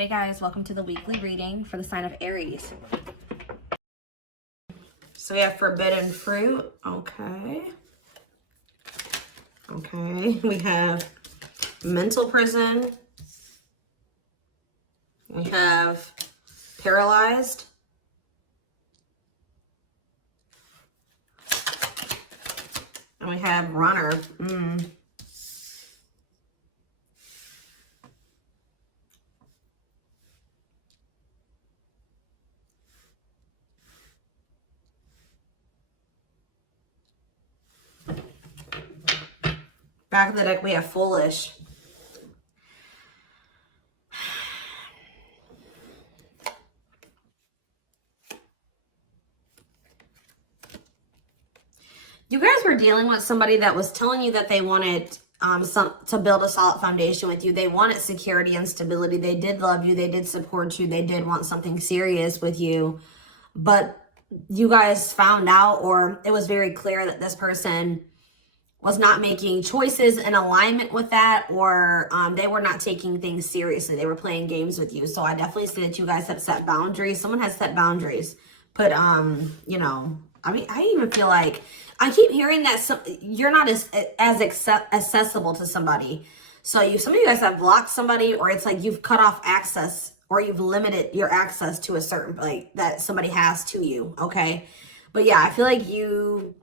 Hey guys, welcome to the weekly reading for the sign of Aries. So we have forbidden fruit. Okay. We have mental prison. We have paralyzed. And we have runner. Back of the deck, we have foolish. You guys were dealing with somebody that was telling you that they wanted to build a solid foundation with you. They wanted security and stability. They did love you. They did support you. They did want something serious with you. But you guys found out, or it was very clear that this person was not making choices in alignment with that, or they were not taking things seriously. They were playing games with you. So I definitely see that you guys have set boundaries. Someone has set boundaries. But, you know, I mean, I even feel like I keep hearing that you're not as accessible to somebody. So some of you guys have blocked somebody, or it's like you've cut off access, or you've limited your access to a certain, like, that somebody has to you, okay? But yeah, I feel like you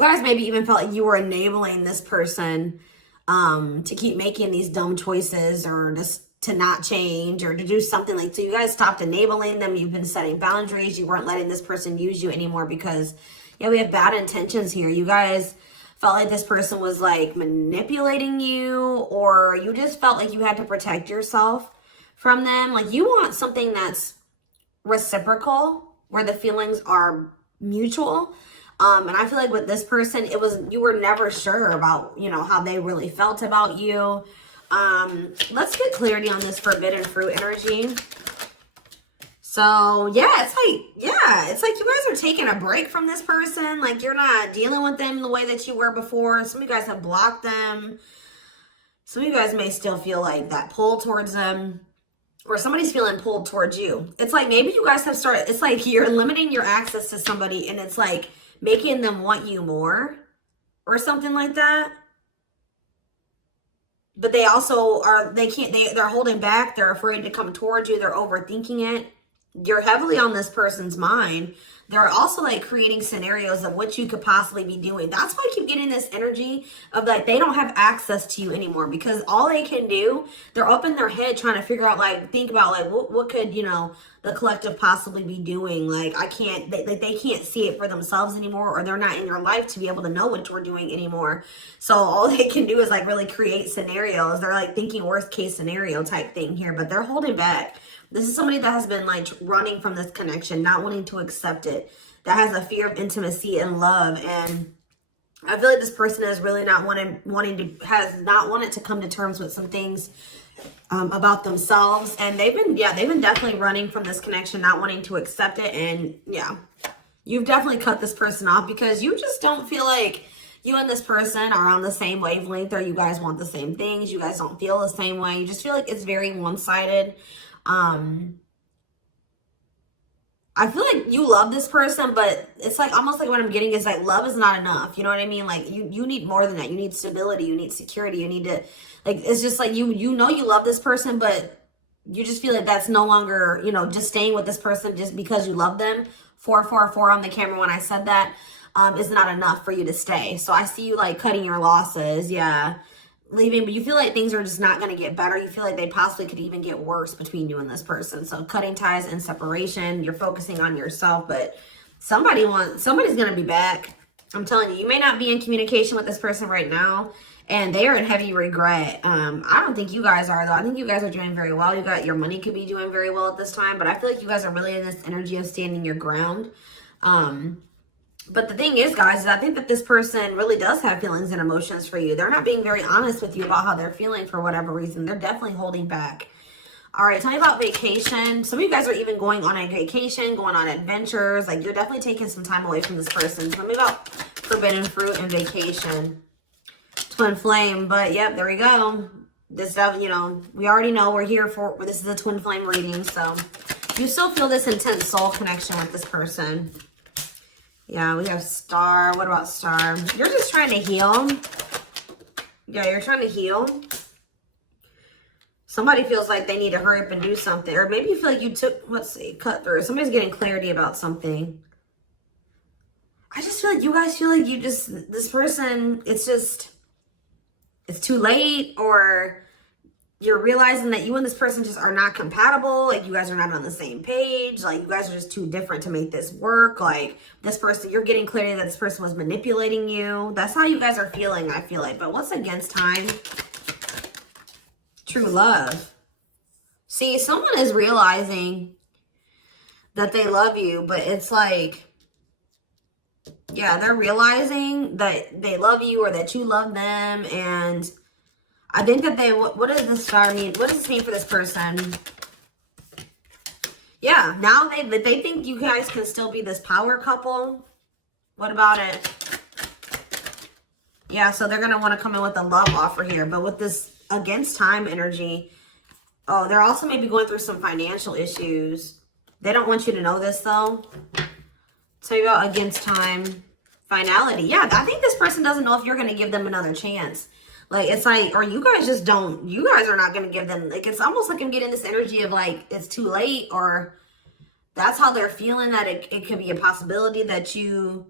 guys maybe even felt like you were enabling this person to keep making these dumb choices, or just to not change, or to do something like, so you guys stopped enabling them. You've been setting boundaries. You weren't letting this person use you anymore because, yeah, we have bad intentions here. You guys felt like this person was like manipulating you, or you just felt like you had to protect yourself from them. Like you want something that's reciprocal, where the feelings are mutual. And I feel like with this person, you were never sure about, you know, how they really felt about you. Let's get clarity on this forbidden fruit energy. So yeah, it's like you guys are taking a break from this person. Like you're not dealing with them the way that you were before. Some of you guys have blocked them. Some of you guys may still feel like that pull towards them, or somebody's feeling pulled towards you. It's like maybe you guys have started, it's like you're limiting your access to somebody, and it's like making them want you more or something like that. But they also are, they're holding back. They're afraid to come towards you. They're overthinking it. You're heavily on this person's mind. They're also like creating scenarios of what you could possibly be doing. That's why I keep getting this energy of like they don't have access to you anymore, because all they can do, they're up in their head trying to figure out, like, think about like what could, you know, the collective possibly be doing. Like they can't see it for themselves anymore, or they're not in your life to be able to know what you're doing anymore. So all they can do is like really create scenarios. They're like thinking worst case scenario type thing here, but they're holding back. This is somebody that has been like running from this connection, not wanting to accept it, that has a fear of intimacy and love. And I feel like this person is really not has not wanted to come to terms with some things about themselves. And they've been definitely running from this connection, not wanting to accept it. And yeah, you've definitely cut this person off because you just don't feel like you and this person are on the same wavelength, or you guys want the same things. You guys don't feel the same way. You just feel like it's very one-sided. I feel like you love this person, but it's like almost like what I'm getting is like love is not enough. You know what I mean? Like you need more than that. You need stability. You need security. You need to, like, it's just like you know you love this person, but you just feel like that's no longer, you know, just staying with this person just because you love them. 444 on the camera when I said that is not enough for you to stay. So I see you like cutting your losses. Yeah. Leaving, but you feel like things are just not going to get better. You feel like they possibly could even get worse between you and this person. So cutting ties and separation. You're focusing on yourself, but somebody's going to be back. I'm telling you, you may not be in communication with this person right now, and they are in heavy regret. I don't think you guys are, though. I think you guys are doing very well. Your money could be doing very well at this time, but I feel like you guys are really in this energy of standing your ground. But the thing is, guys, is I think that this person really does have feelings and emotions for you. They're not being very honest with you about how they're feeling for whatever reason. They're definitely holding back. All right, tell me about vacation. Some of you guys are even going on a vacation, going on adventures. Like, you're definitely taking some time away from this person. Tell me about forbidden fruit and vacation. Twin flame, but yep, there we go. This, you know, we already know we're here for, this is a twin flame reading, so you still feel this intense soul connection with this person. Yeah, we have Star. What about Star? You're just trying to heal. Yeah, you're trying to heal. Somebody feels like they need to hurry up and do something. Or maybe you feel like you took, let's see, cut through. Somebody's getting clarity about something. I just feel like you guys feel like you just, this person, it's just, it's too late, or you're realizing that you and this person just are not compatible. Like, you guys are not on the same page. Like, you guys are just too different to make this work. Like, this person, you're getting clarity that this person was manipulating you. That's how you guys are feeling, I feel like. But what's against time? True love. See, someone is realizing that they love you, but it's like, yeah, they're realizing that they love you or that you love them. And I think that they, what does this star mean? What does this mean for this person? Yeah, now they think you guys can still be this power couple. What about it? Yeah, so they're going to want to come in with a love offer here. But with this against time energy, oh, they're also maybe going through some financial issues. They don't want you to know this, though. Tell you about against time, finality. Yeah, I think this person doesn't know if you're going to give them another chance. Like, it's like, or you guys just don't, you guys are not going to give them, like, it's almost like I'm getting this energy of like, it's too late, or that's how they're feeling, that it could be a possibility that you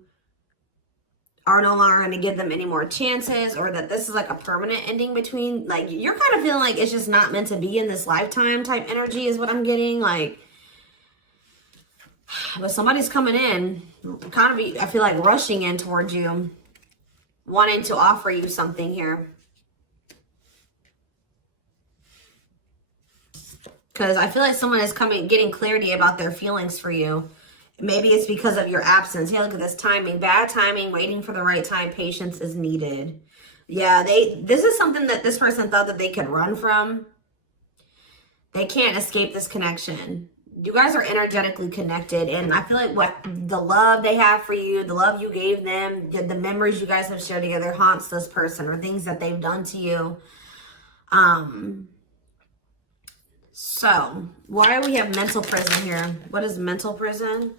are no longer going to give them any more chances, or that this is like a permanent ending between, like, you're kind of feeling like it's just not meant to be in this lifetime type energy is what I'm getting. Like, but somebody's coming in, kind of, I feel like rushing in towards you, wanting to offer you something here. Because I feel like someone is getting clarity about their feelings for you. Maybe it's because of your absence. Yeah, look at this timing. Bad timing, waiting for the right time. Patience is needed. Yeah, this is something that this person thought that they could run from. They can't escape this connection. You guys are energetically connected. And I feel like what the love they have for you, the love you gave them, the memories you guys have shared together haunts this person, or things that they've done to you. So, why do we have mental prison here? What is mental prison?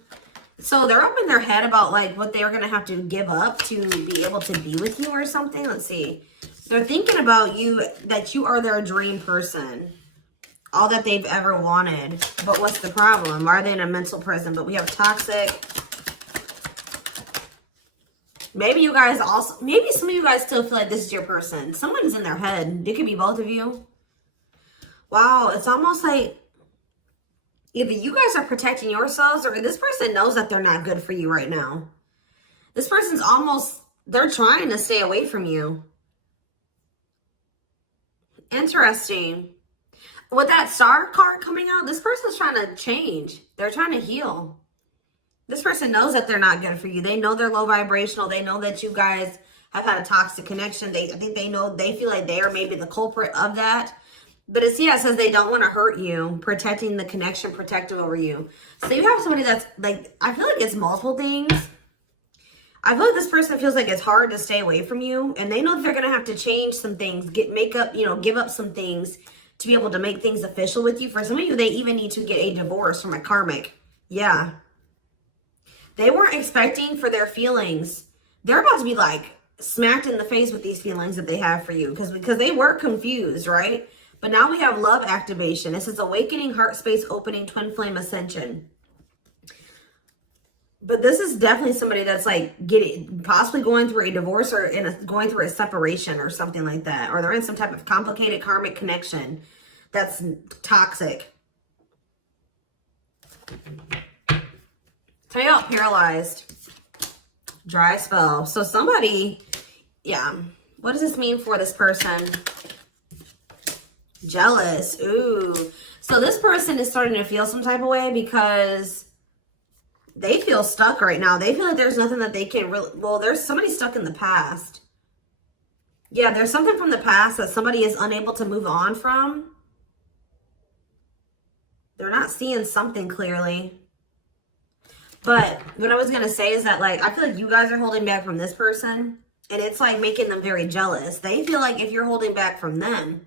So, they're up in their head about, like, what they're going to have to give up to be able to be with you or something. Let's see. They're thinking about you, that you are their dream person. All that they've ever wanted. But what's the problem? Why are they in a mental prison? But we have toxic. Maybe you guys also, maybe some of you guys still feel like this is your person. Someone's in their head. It could be both of you. Wow, it's almost like either you guys are protecting yourselves, or this person knows that they're not good for you right now. This person's almost, they're trying to stay away from you. Interesting. With that star card coming out, this person's trying to change. They're trying to heal. This person knows that they're not good for you. They know they're low vibrational. They know that you guys have had a toxic connection. I think they know, they feel like they are maybe the culprit of that. But it's, yeah, it says they don't want to hurt you, protecting the connection, protective over you. So you have somebody that's like, I feel like it's multiple things. I feel like this person feels like it's hard to stay away from you, and they know that they're going to have to change some things, give up some things to be able to make things official with you. For some of you, they even need to get a divorce from a karmic. Yeah. They weren't expecting for their feelings. They're about to be like smacked in the face with these feelings that they have for you, because they were confused, right? But now we have love activation. This is awakening, heart space opening, twin flame ascension. But this is definitely somebody that's like possibly going through a divorce, or going through a separation or something like that. Or they're in some type of complicated karmic connection that's toxic. Tell you about paralyzed. Dry spell. So somebody, yeah. What does this mean for this person? Jealous. Ooh. So this person is starting to feel some type of way because they feel stuck right now. They feel like there's nothing that they can really, well, there's somebody stuck in the past. Yeah, there's something from the past that somebody is unable to move on from. They're not seeing something clearly. But what I was going to say is that, like, I feel like you guys are holding back from this person, and it's like making them very jealous. They feel like if you're holding back from them,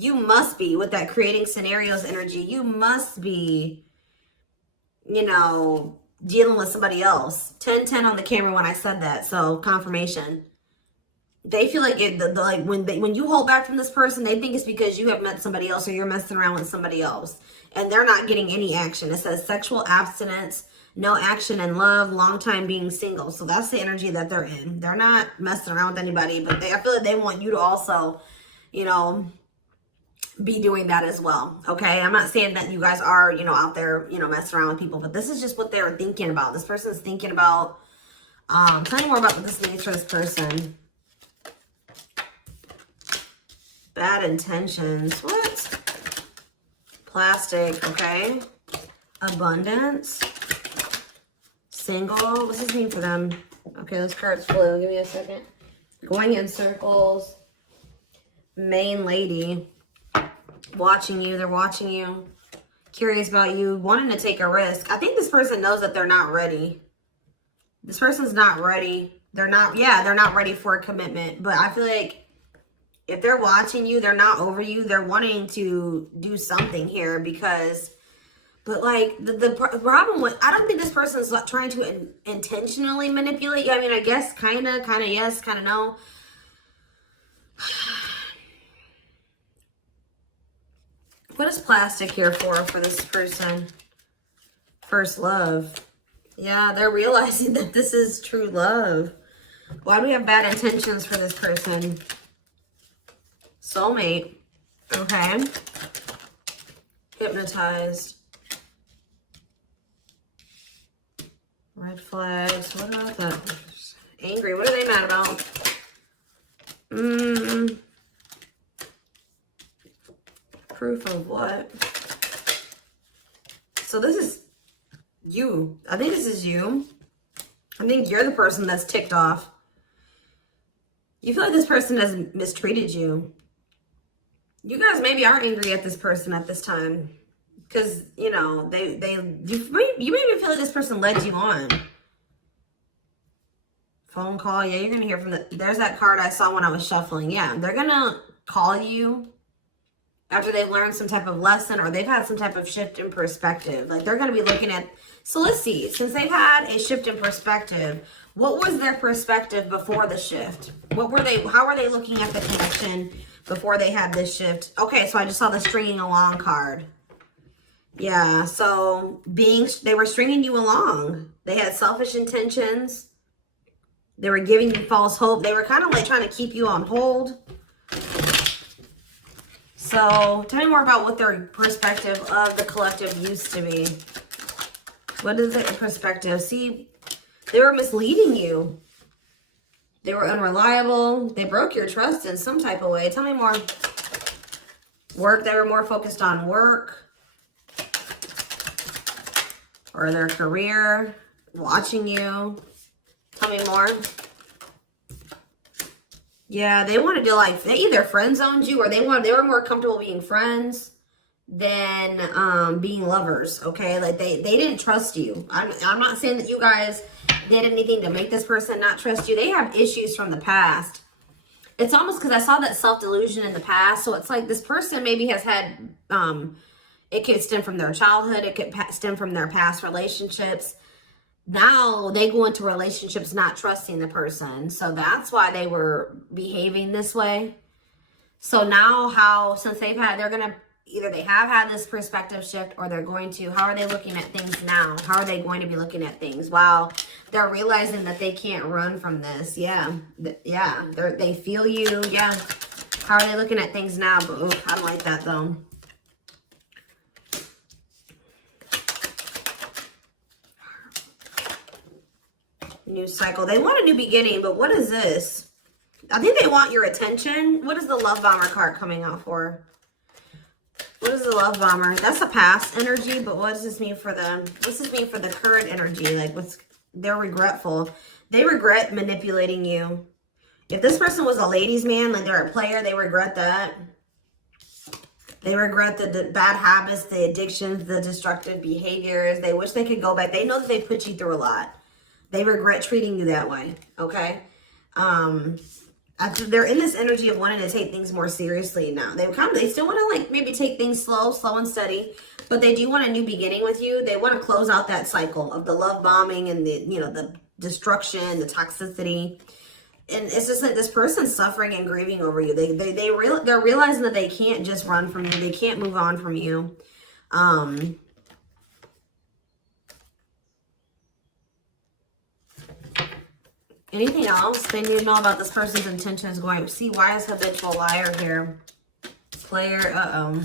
You must be, with that creating scenarios energy, you must be, you know, dealing with somebody else. 10-10 on the camera when I said that, so confirmation. They feel like like when you hold back from this person, they think it's because you have met somebody else or you're messing around with somebody else. And they're not getting any action. It says sexual abstinence, no action in love, long time being single. So that's the energy that they're in. They're not messing around with anybody, but I feel like they want you to also, you know, be doing that as well. Okay, I'm not saying that you guys are, you know, out there, you know, messing around with people, but this is just what they're thinking about. This person's thinking about. Tell me more about what this means for this person. Bad intentions. What? Plastic. Okay. Abundance. Single. What's this mean for them? Okay, those cards flew. Give me a second. Going in circles. Main lady. Watching you. They're watching you. Curious about you. Wanting to take a risk. I think this person knows that they're not ready. This person's not ready. They're not, yeah, they're not ready for a commitment. But I feel like if they're watching you, they're not over you. They're wanting to do something here because, but like the problem with, I don't think this person's trying to intentionally manipulate you. I mean, I guess kind of yes, kind of no. What is plastic here for this person? First love. Yeah, they're realizing that this is true love. Why do we have bad intentions for this person? Soulmate. Okay. Hypnotized. Red flags. What about that? Angry. What are they mad about? Proof of what? So this is you. I think this is you. I think you're the person that's ticked off. You feel like this person has mistreated you. You guys maybe are angry at this person at this time. Because, you know, you maybe feel like this person led you on. Phone call. Yeah, you're going to hear from there's that card I saw when I was shuffling. Yeah, they're going to call you after they've learned some type of lesson or they've had some type of shift in perspective. Like they're going to be looking at, so let's see, since they've had a shift in perspective, what was their perspective before the shift? How were they looking at the connection before they had this shift? Okay, so I just saw the stringing along card. Yeah, so they were stringing you along. They had selfish intentions. They were giving you false hope. They were kind of like trying to keep you on hold. So tell me more about what their perspective of the collective used to be. What is their perspective? See, they were misleading you. They were unreliable. They broke your trust in some type of way. Tell me more. Work. They were more focused on work or their career. Watching you. Tell me more. Yeah, they wanted to like, they either friend zoned you or they were more comfortable being friends than being lovers, okay? Like they didn't trust you. I'm not saying that you guys did anything to make this person not trust you. They have issues from the past. It's almost because I saw that self-delusion in the past. So it's like this person maybe has had, it could stem from their childhood. It could stem from their past relationships. Now they go into relationships not trusting the person. So that's why they were behaving this way. So now since they're going to, either they have had this perspective shift or they're going to, how are they looking at things now? How are they going to be looking at things? Wow. They're realizing that they can't run from this. Yeah. Yeah. They feel you. Yeah. How are they looking at things now? But I don't like that though. New cycle. They want a new beginning, but what is this? I think they want your attention. What is the love bomber card coming out for? What is the love bomber? That's a past energy, but what does this mean for them? What's this mean for the current energy? Like they're regretful. They regret manipulating you. If this person was a ladies' man, like they're a player, they regret that. They regret the bad habits, the addictions, the destructive behaviors. They wish they could go back. They know that they put you through a lot. They regret treating you that way, okay? I After they're in this energy of wanting to take things more seriously now. They still want to like maybe take things slow and steady, but they do want a new beginning with you. They want to close out that cycle of the love bombing and the, you know, the destruction, the toxicity. And it's just like this person's suffering and grieving over you. They're realizing that they can't just run from you. They can't move on from you. Anything else they need to know about this person's intentions going? See, why is habitual liar here? Player,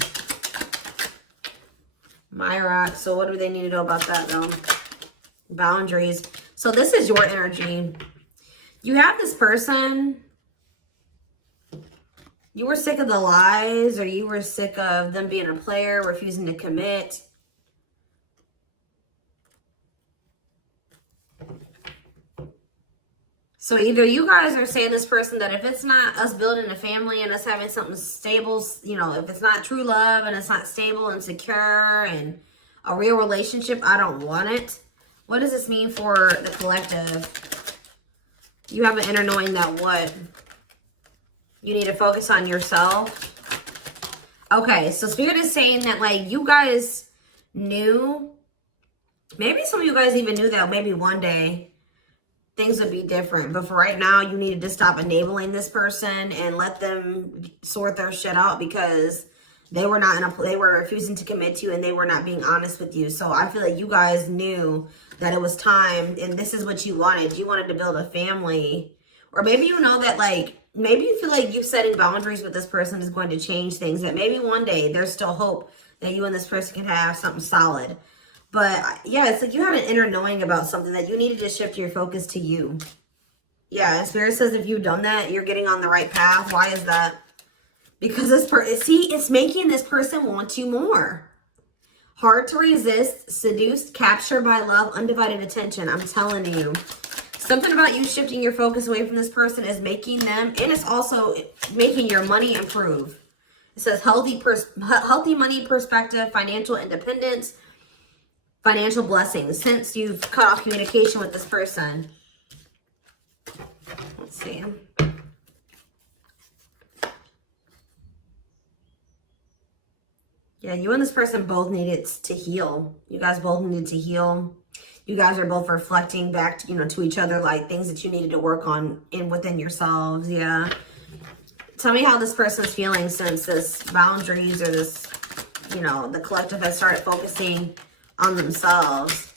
Myra. So what do they need to know about that though? Boundaries. So this is your energy. You have this person. You were sick of the lies, or you were sick of them being a player, refusing to commit. So either you guys are saying this person that if it's not us building a family and us having something stable, you know, if it's not true love and it's not stable and secure and a real relationship, I don't want it. What does this mean for the collective? You have an inner knowing that what? You need to focus on yourself. Okay, so Spirit is saying that like you guys knew, maybe some of you guys even knew that maybe one day things would be different. But for right now, you needed to stop enabling this person and let them sort their shit out because they were not they were refusing to commit to you and they were not being honest with you. So I feel like you guys knew that it was time and this is what you wanted. You wanted to build a family. Or maybe you know that like, maybe you feel like you setting boundaries with this person is going to change things. That maybe one day there's still hope that you and this person can have something solid. But yeah, it's like you had an inner knowing about something that you needed to shift your focus to you. Yeah, and Spirit says if you've done that, you're getting on the right path. Why is that? Because this person, see, it's making this person want you more. Hard to resist, seduced, captured by love, undivided attention. I'm telling you. Something about you shifting your focus away from this person is making them, and it's also making your money improve. It says healthy money perspective, financial independence, financial blessings since you've cut off communication with this person. Let's see. Yeah, you and this person both needed to heal. You guys both needed to heal. You guys are both reflecting back to, you know, to each other, like things that you needed to work on within yourselves. Yeah. Tell me how this person's feeling since this boundaries or this, you know, the collective has started focusing on themselves.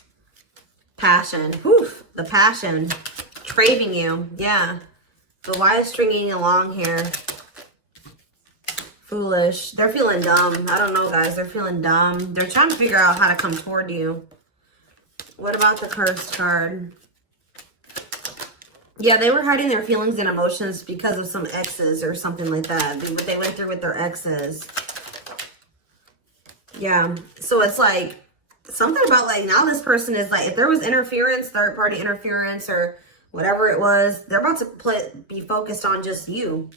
Passion. Whew, the passion. Craving you. Yeah. But why is stringing along here? Foolish. They're feeling dumb. I don't know, guys. They're feeling dumb. They're trying to figure out how to come toward you. What about the cursed card? Yeah, they were hiding their feelings and emotions because of some exes or something like that. They went through with their exes. Yeah. So it's like something about like now this person is like, if there was interference, third party interference or whatever it was, they're about to be focused on just you.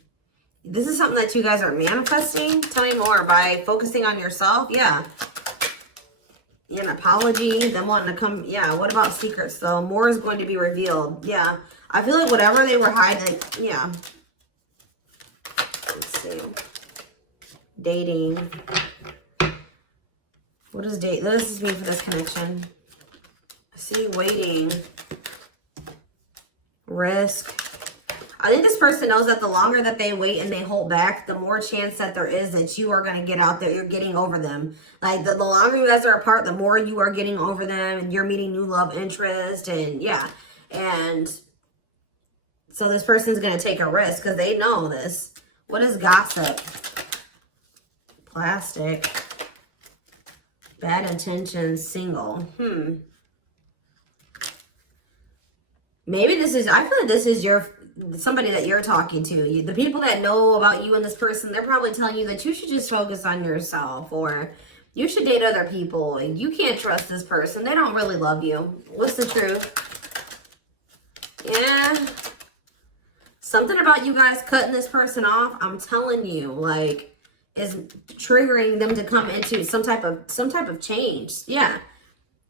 This is something that you guys are manifesting. Tell me more. By focusing on yourself. Yeah. An apology, them wanting to come. Yeah, what about secrets though? More is going to be revealed. Yeah, I feel like whatever they were hiding, yeah. Let's see. Dating. What does date? What does this mean for this connection? I see waiting. Risk. I think this person knows that the longer that they wait and they hold back, the more chance that there is that you are going to get out there. You're getting over them. Like the longer you guys are apart, the more you are getting over them and you're meeting new love interest. And yeah. And so this person's going to take a risk because they know this. What is gossip? Plastic. Bad intentions. Single. Maybe this is, I feel like this is somebody that you're talking to. The people that know about you and this person, they're probably telling you that you should just focus on yourself or you should date other people. And you can't trust this person. They don't really love you. What's the truth? Yeah. Something about you guys cutting this person off, I'm telling you, like, is triggering them to come into some type of change. Yeah.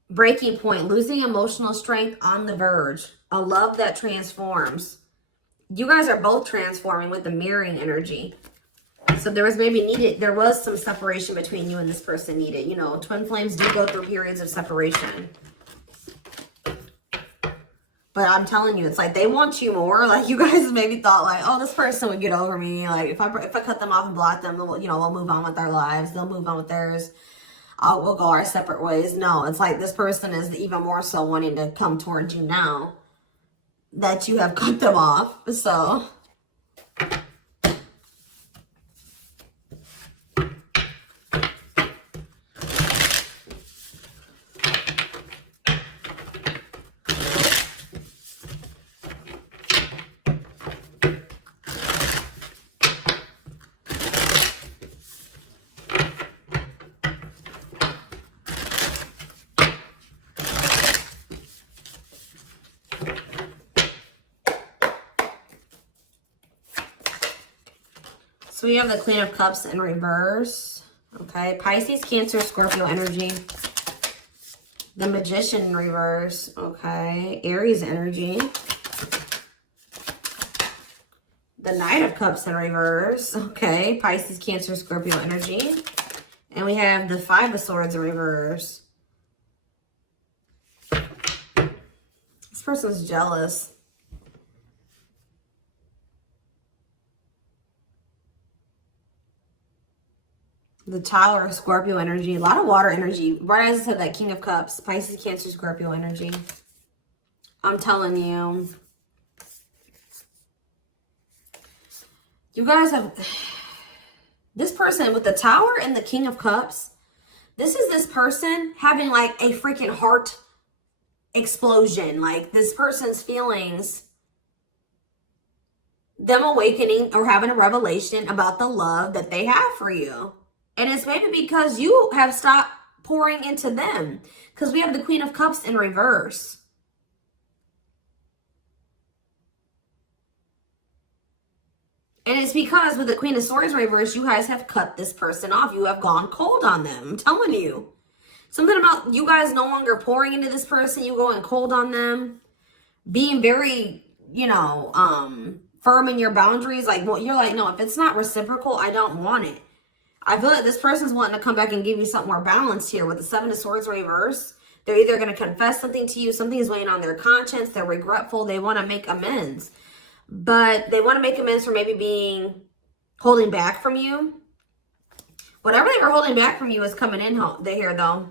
Breaking point, losing emotional strength on the verge, a love that transforms. You guys are both transforming with the mirroring energy. So there was some separation between you and this person needed. You know, twin flames do go through periods of separation. But I'm telling you, it's like they want you more. Like you guys maybe thought like, oh, this person would get over me. Like if I cut them off and block them, you know, we'll move on with our lives. They'll move on with theirs. We'll go our separate ways. No, it's like this person is even more so wanting to come towards you now that you have cut them off. So So we have the Queen of Cups in reverse. Okay. Pisces, Cancer, Scorpio energy. The Magician in reverse. Okay. Aries energy. The Knight of Cups in reverse. Okay. Pisces, Cancer, Scorpio energy. And we have the Five of Swords in reverse. This person's jealous. The Tower of Scorpio energy. A lot of water energy. Right as I said, that King of Cups. Pisces, Cancer, Scorpio energy. I'm telling you. You guys have... This person with the Tower and the King of Cups. This is this person having like a freaking heart explosion. Like this person's feelings. Them awakening or having a revelation about the love that they have for you. And it's maybe because you have stopped pouring into them. Because we have the Queen of Cups in reverse. And it's because with the Queen of Swords in reverse, you guys have cut this person off. You have gone cold on them. I'm telling you. Something about you guys no longer pouring into this person. You going cold on them. Being very, you know, firm in your boundaries. Like, well, you're like, no, if it's not reciprocal, I don't want it. I feel like this person's wanting to come back and give you something more balanced here with the Seven of Swords reverse. They're either going to confess something to you, something is weighing on their conscience, they're regretful, they want to make amends. But they want to make amends for maybe holding back from you. Whatever they were holding back from you is coming in here though.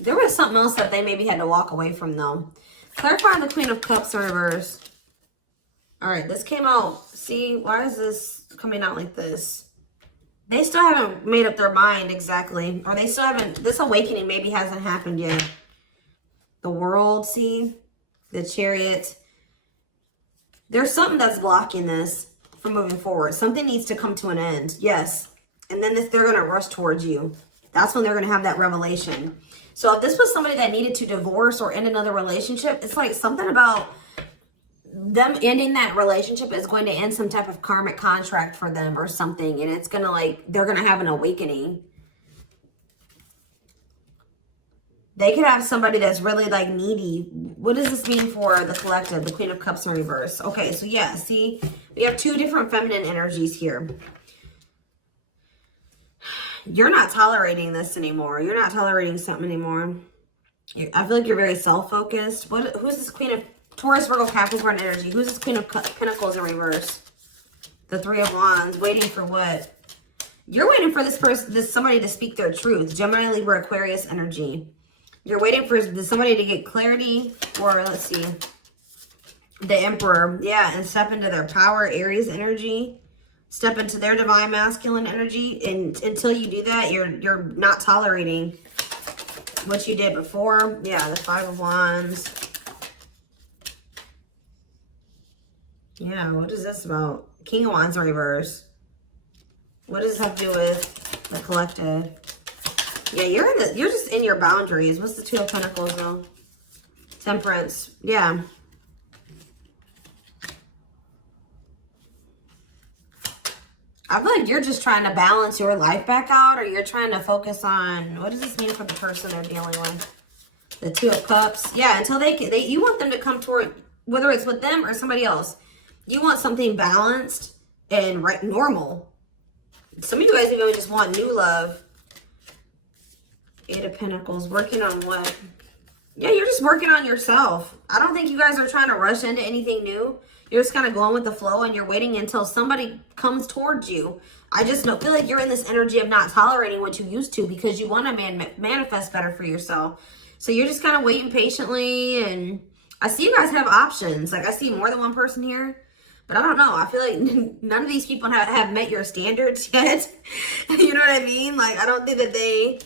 There was something else that they maybe had to walk away from though. Clarifying the Queen of Cups in reverse. All right, this came out. See, why is this coming out like this? They still haven't made up their mind exactly. Or they still haven't, this awakening maybe hasn't happened yet. The World, see? The Chariot. There's something that's blocking this from moving forward. Something needs to come to an end. Yes. And then they're going to rush towards you. That's when they're going to have that revelation. So if this was somebody that needed to divorce or end another relationship, it's like something about them ending that relationship is going to end some type of karmic contract for them or something. And it's going to like, they're going to have an awakening. They could have somebody that's really like needy. What does this mean for the collective? The Queen of Cups in reverse. Okay, so yeah, see, we have two different feminine energies here. You're not tolerating this anymore. You're not tolerating something anymore. I feel like you're very self-focused. Who's this Queen of Taurus, Virgo, Capricorn energy? Who's this Queen of Pentacles in reverse? The Three of Wands. Waiting for what? You're waiting for somebody to speak their truth. Gemini, Libra, Aquarius energy. You're waiting for somebody to get clarity, or let's see, the Emperor. Yeah, and step into their power, Aries energy. Step into their divine masculine energy. And until you do that, you're not tolerating what you did before. Yeah, the Five of Wands. Yeah, what is this about? King of Wands in reverse. What does this have to do with the collective? Yeah, you're just in your boundaries. What's the Two of Pentacles though? Temperance. Yeah. I feel like you're just trying to balance your life back out, or you're trying to focus on, what does this mean for the person they're dealing with? The Two of Cups. Yeah, until you want them to come toward, whether it's with them or somebody else. You want something balanced and normal. Some of you guys even just want new love. Eight of Pentacles. Working on what? Yeah, you're just working on yourself. I don't think you guys are trying to rush into anything new. You're just kind of going with the flow and you're waiting until somebody comes towards you. I just feel like you're in this energy of not tolerating what you used to because you want to manifest better for yourself. So you're just kind of waiting patiently. And I see you guys have options. Like I see more than one person here. But I don't know. I feel like none of these people have met your standards yet. You know what I mean? Like I don't think that they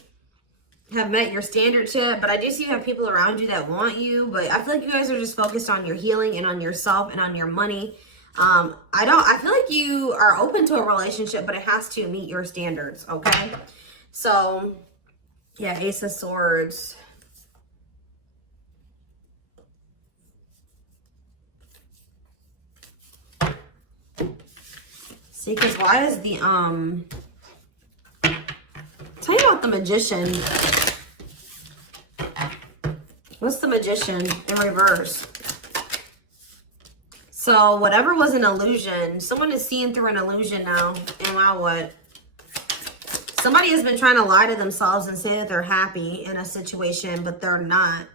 have met your standards yet, but I do see you have people around you that want you, but I feel like you guys are just focused on your healing and on yourself and on your money. I feel like you are open to a relationship, but it has to meet your standards, okay? So, yeah, Ace of Swords. See, because why is the, tell you about the Magician. What's the Magician in reverse? So whatever was an illusion, someone is seeing through an illusion now. And now what? Somebody has been trying to lie to themselves and say that they're happy in a situation, but they're not.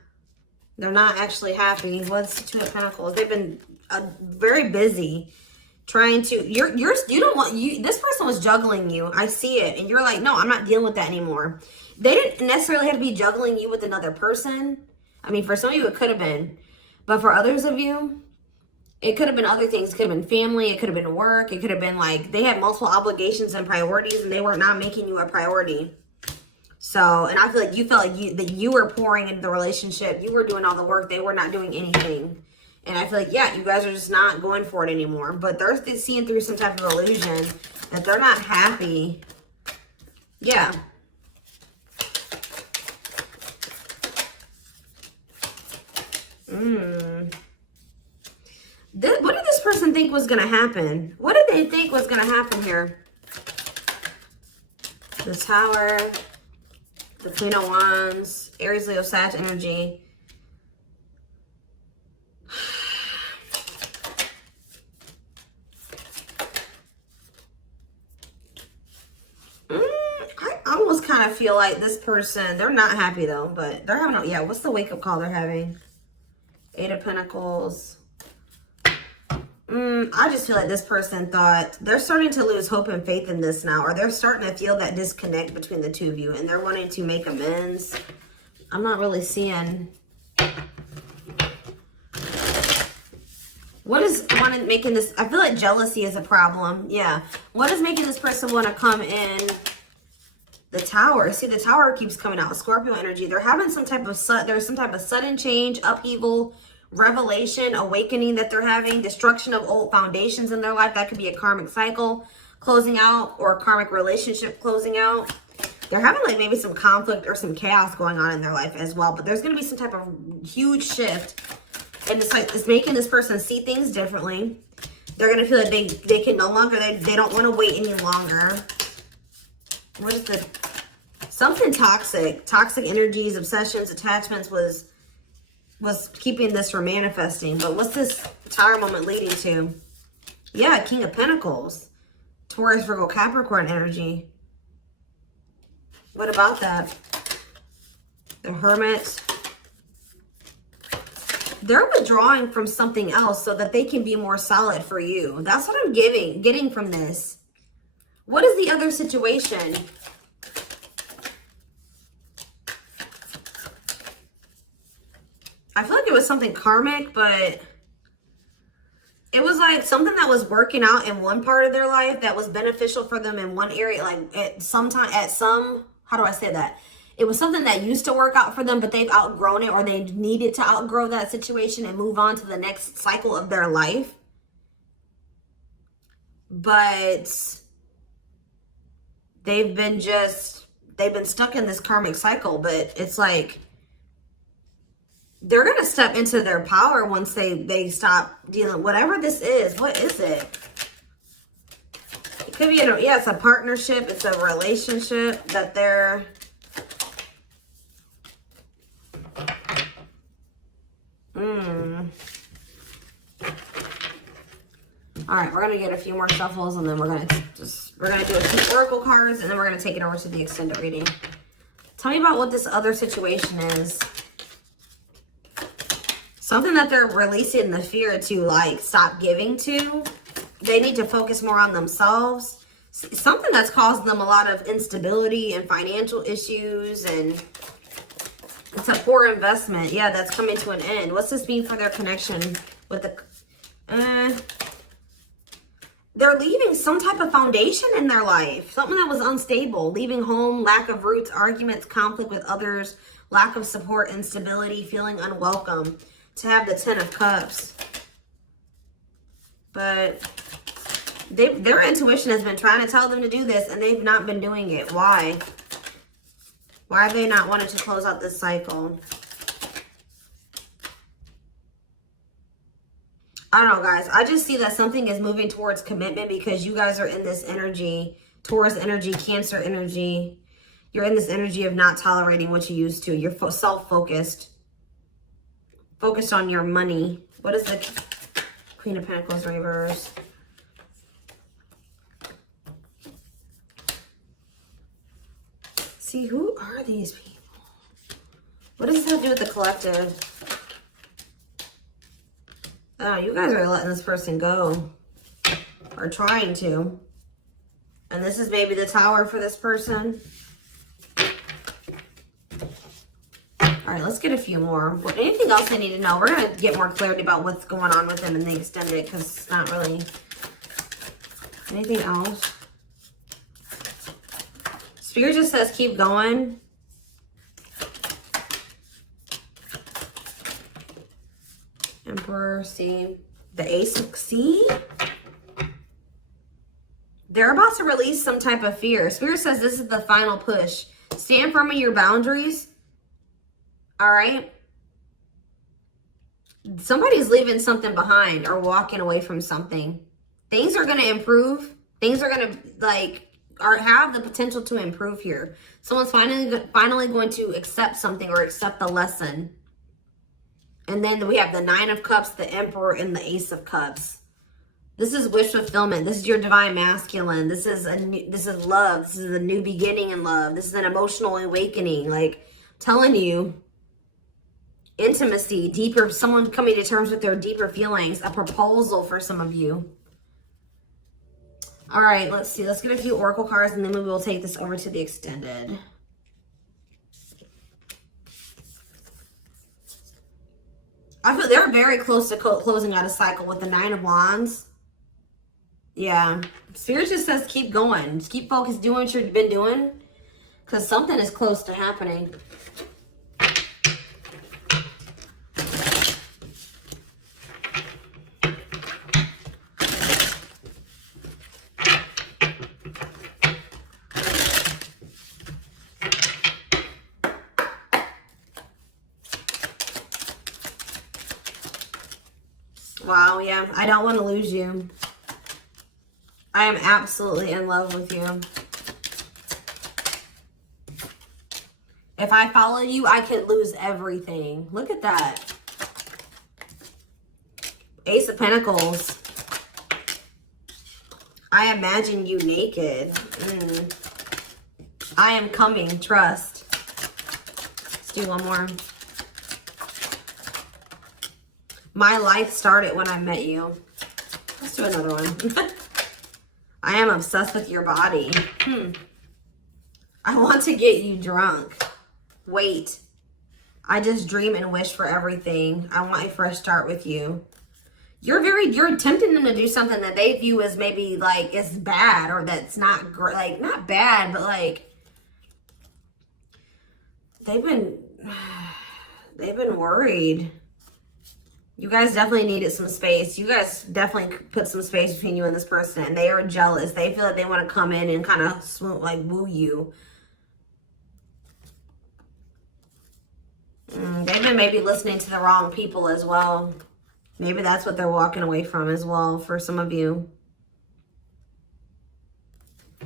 They're not actually happy. What's the Two of Pentacles? They've been very busy trying to, you don't want, this person was juggling you. I see it. And you're like, no, I'm not dealing with that anymore. They didn't necessarily have to be juggling you with another person. I mean, for some of you, it could have been. But for others of you, it could have been other things. It could have been family. It could have been work. It could have been like they had multiple obligations and priorities and they were not making you a priority. So, and I feel like you felt like that you were pouring into the relationship. You were doing all the work. They were not doing anything. And I feel like, yeah, you guys are just not going for it anymore. But they're seeing through some type of illusion that they're not happy. Yeah. What did this person think was going to happen? What did they think was going to happen here? The Tower, the Queen of Wands, Aries, Leo, Sag energy. I almost kind of feel like this person, they're not happy though, but they're having, yeah, what's the wake-up call they're having? Eight of Pentacles. I just feel like this person thought they're starting to lose hope and faith in this now, or they're starting to feel that disconnect between the two of you and they're wanting to make amends. I'm not really seeing what is making this. I feel like jealousy is a problem. Yeah. What is making this person want to come in? The Tower. See, the Tower keeps coming out. Scorpio energy. They're having some type of there's some type of sudden change, upheaval, revelation, awakening that they're having, destruction of old foundations in their life. That could be a karmic cycle closing out or a karmic relationship closing out. They're having like maybe some conflict or some chaos going on in their life as well. But there's going to be some type of huge shift. And it's like, it's making this person see things differently. They're going to feel like they can no longer, they don't want to wait any longer. What is the, something toxic energies, obsessions, attachments was keeping this from manifesting. But what's this Tower moment leading to? Yeah, King of Pentacles. Taurus, Virgo, Capricorn energy. What about that? The Hermit. They're withdrawing from something else so that they can be more solid for you. That's what I'm getting from this. What is the other situation? I feel like it was something karmic, but it was like something that was working out in one part of their life that was beneficial for them in one area. Like how do I say that? It was something that used to work out for them, but they've outgrown it, or they needed to outgrow that situation and move on to the next cycle of their life. But they've been stuck in this karmic cycle. But it's like they're going to step into their power once they stop dealing, whatever this is. What is it? It could be, yeah, it's a partnership. It's a relationship that they're, All right, we're gonna get a few more shuffles, and then we're gonna do a few oracle cards, and then we're gonna take it over to the extended reading. Tell me about what this other situation is. Something that they're releasing the fear to, like, stop giving to. They need to focus more on themselves. Something that's causing them a lot of instability and financial issues, and it's a poor investment. Yeah, that's coming to an end. What's this mean for their connection with the... They're leaving some type of foundation in their life. Something that was unstable. Leaving home, lack of roots, arguments, conflict with others, lack of support, instability, feeling unwelcome. To have the 10 of Cups. But their intuition has been trying to tell them to do this, and they've not been doing it. Why? Why have they not wanted to close out this cycle? I don't know, guys. I just see that something is moving towards commitment because you guys are in this energy, Taurus energy, Cancer energy. You're in this energy of not tolerating what you used to. You're self-focused. Focused on your money. What is the Queen of Pentacles reverse? See, who are these people? What does this have to do with the collective? Oh, you guys are letting this person go. Or trying to. And this is maybe the Tower for this person. All right, let's get a few more. Anything else I need to know? We're going to get more clarity about what's going on with them in the extended, because it's not really... Anything else? Spirit just says keep going. Emperor, see? The Ace of... See? They're about to release some type of fear. Spirit says this is the final push. Stand firm in your boundaries. All right? Somebody's leaving something behind or walking away from something. Things are going to improve. Things are going to, like, have the potential to improve here. Someone's finally going to accept something or accept the lesson. And then we have the Nine of Cups, the Emperor, and the Ace of Cups. This is wish fulfillment. This is your divine masculine. This is love. This is a new beginning in love. This is an emotional awakening. Like, telling you, intimacy, deeper, someone coming to terms with their deeper feelings, a proposal for some of you. All right, let's see. Let's get a few oracle cards, and then we will take this over to the extended. I feel they're very close to closing out a cycle with the Nine of Wands. Yeah. Spirit just says keep going. Just keep focused, doing what you've been doing, because something is close to happening. Wow, yeah. I don't want to lose you. I am absolutely in love with you. If I follow you, I could lose everything. Look at that. Ace of Pentacles. I imagine you naked. I am coming. Trust. Let's do one more. My life started when I met you. Let's do another one. I am obsessed with your body. I want to get you drunk. Wait. I just dream and wish for everything. I want a fresh start with you. You're tempting them to do something that they view as maybe like it's bad, or that's not great. Like, not bad, but like they've been worried. You guys definitely needed some space. You guys definitely put some space between you and this person, and they are jealous. They feel like they want to come in and kind of swoon, like woo you. They've been maybe listening to the wrong people as well. Maybe that's what they're walking away from as well for some of you.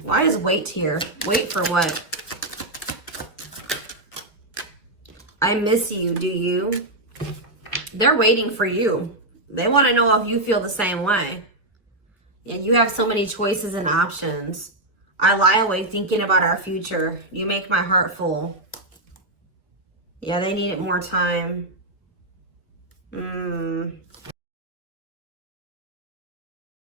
Why is wait here? Wait for what? I miss you, do you? They're waiting for you. They want to know if you feel the same way. And you have so many choices and options. I lie awake thinking about our future. You make my heart full. Yeah, they needed more time.